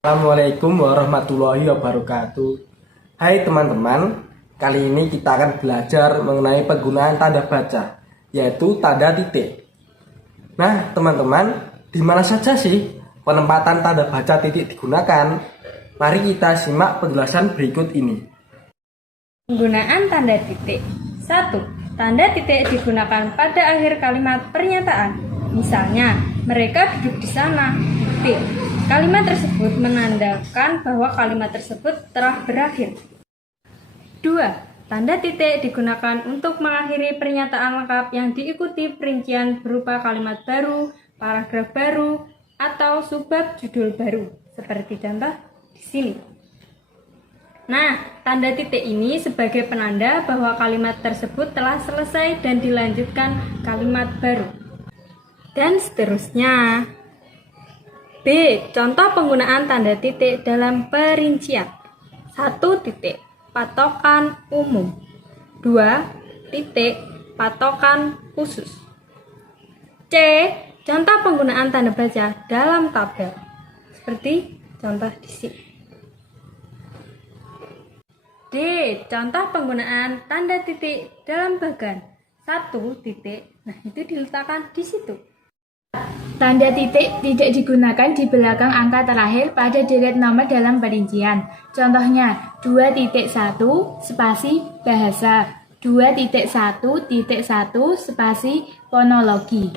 Assalamualaikum warahmatullahi wabarakatuh. Hai teman-teman, kali ini kita akan belajar mengenai penggunaan tanda baca, yaitu tanda titik. Nah teman-teman, di mana saja sih penempatan tanda baca titik digunakan? Mari kita simak penjelasan berikut ini. Penggunaan tanda titik. 1. Tanda titik digunakan pada akhir kalimat pernyataan. Misalnya, mereka duduk di sana. Titik. Kalimat tersebut menandakan bahwa kalimat tersebut telah berakhir. 2. Tanda titik digunakan untuk mengakhiri pernyataan lengkap yang diikuti perincian berupa kalimat baru, paragraf baru, atau subbab judul baru. Seperti contoh di sini. Nah, tanda titik ini sebagai penanda bahwa kalimat tersebut telah selesai dan dilanjutkan kalimat baru. Dan seterusnya. B. Contoh penggunaan tanda titik dalam perincian. 1. Titik. Patokan umum. 2. Titik. Patokan khusus. C. Contoh penggunaan tanda baca dalam tabel. Seperti contoh di sini. D. Contoh penggunaan tanda titik dalam bagan. 1 titik. Nah, itu diletakkan di situ. Tanda titik tidak digunakan di belakang angka terakhir pada deret nomor dalam perincian. Contohnya 2.1 spasi bahasa, 2.1.1 spasi fonologi.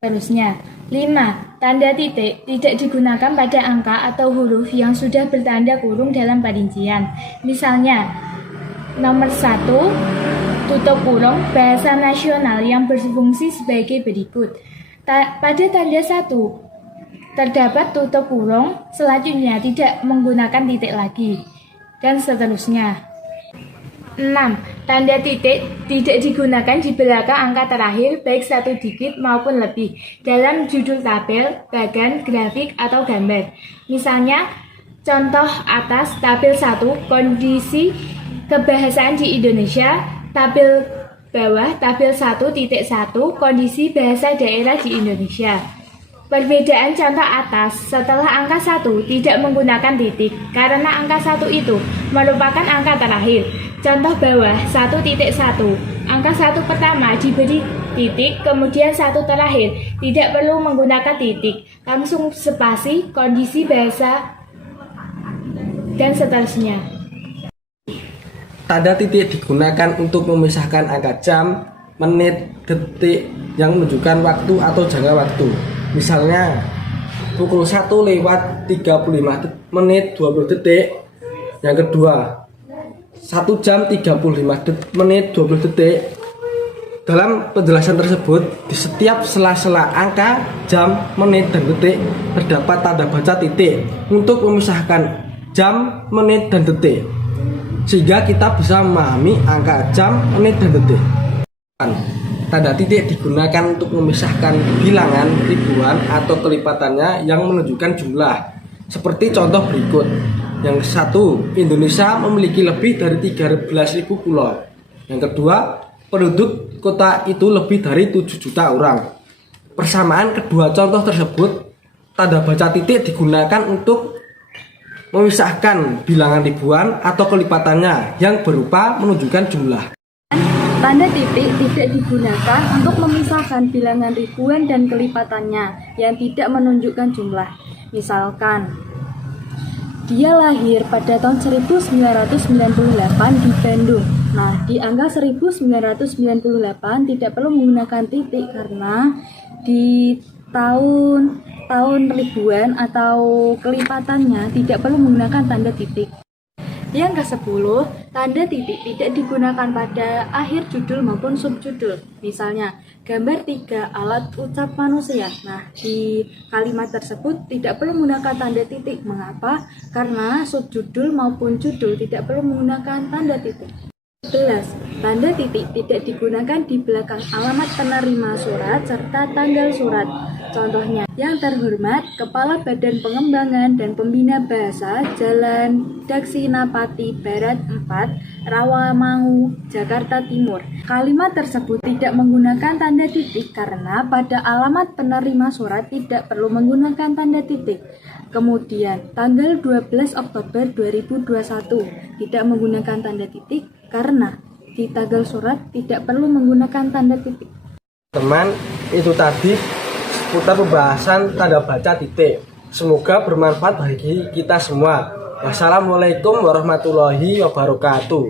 Terusnya, 5. Tanda titik tidak digunakan pada angka atau huruf yang sudah bertanda kurung dalam perincian. Misalnya, nomor 1, tutup kurung, bahasa nasional yang berfungsi sebagai berikut. Pada tanda 1, terdapat tutup kurung, selanjutnya tidak menggunakan titik lagi, dan seterusnya. 6. Tanda titik tidak digunakan di belakang angka terakhir baik 1 digit maupun lebih dalam judul tabel, bagan, grafik, atau gambar. Misalnya, contoh atas tabel 1, kondisi kebahasaan di Indonesia, tabel bawah tabel 1.1, kondisi bahasa daerah di Indonesia. Perbedaan contoh atas setelah angka 1 tidak menggunakan titik karena angka 1 itu merupakan angka terakhir. Contoh bawah 1.1, angka 1 pertama diberi titik, kemudian 1 terakhir tidak perlu menggunakan titik, langsung spasi, kondisi bahasa, dan seterusnya. Tanda titik digunakan untuk memisahkan angka jam, menit, detik yang menunjukkan waktu atau jangka waktu. Misalnya, pukul 1 lewat 35 menit 20 detik. Yang kedua, 1 jam 35 menit 20 detik. Dalam penjelasan tersebut, di setiap sela-sela angka, jam, menit, dan detik terdapat tanda baca titik untuk memisahkan jam, menit, dan detik, sehingga kita bisa memahami angka jam, menit, dan detik. Tanda titik digunakan untuk memisahkan bilangan, ribuan, atau kelipatannya yang menunjukkan jumlah. Seperti contoh berikut. Yang satu, Indonesia memiliki lebih dari 13.000 pulau. Yang kedua, penduduk kota itu lebih dari 7 juta orang. Persamaan kedua contoh tersebut, tanda baca titik digunakan untuk memisahkan bilangan ribuan atau kelipatannya yang berupa menunjukkan jumlah. Tanda titik tidak digunakan untuk memisahkan bilangan ribuan dan kelipatannya yang tidak menunjukkan jumlah. Misalkan, dia lahir pada tahun 1998 di Bandung. Nah, di angka 1998 tidak perlu menggunakan titik karena di tahun ribuan atau kelipatannya tidak perlu menggunakan tanda titik. Yang ke-10, tanda titik tidak digunakan pada akhir judul maupun subjudul. Misalnya, gambar 3 alat ucap manusia. Nah, di kalimat tersebut tidak perlu menggunakan tanda titik. Mengapa? Karena subjudul maupun judul tidak perlu menggunakan tanda titik. 11. Tanda titik tidak digunakan di belakang alamat penerima surat serta tanggal surat. Contohnya, yang terhormat Kepala Badan Pengembangan dan Pembina Bahasa Jalan Daksinapati Barat 4, Rawamangu, Jakarta Timur. Kalimat tersebut tidak menggunakan tanda titik karena pada alamat penerima surat tidak perlu menggunakan tanda titik. Kemudian, tanggal 12 Oktober 2021 tidak menggunakan tanda titik karena di tanggal surat tidak perlu menggunakan tanda titik. Teman, itu tadi seputar pembahasan tanda baca titik. Semoga bermanfaat bagi kita semua. Wassalamualaikum warahmatullahi wabarakatuh.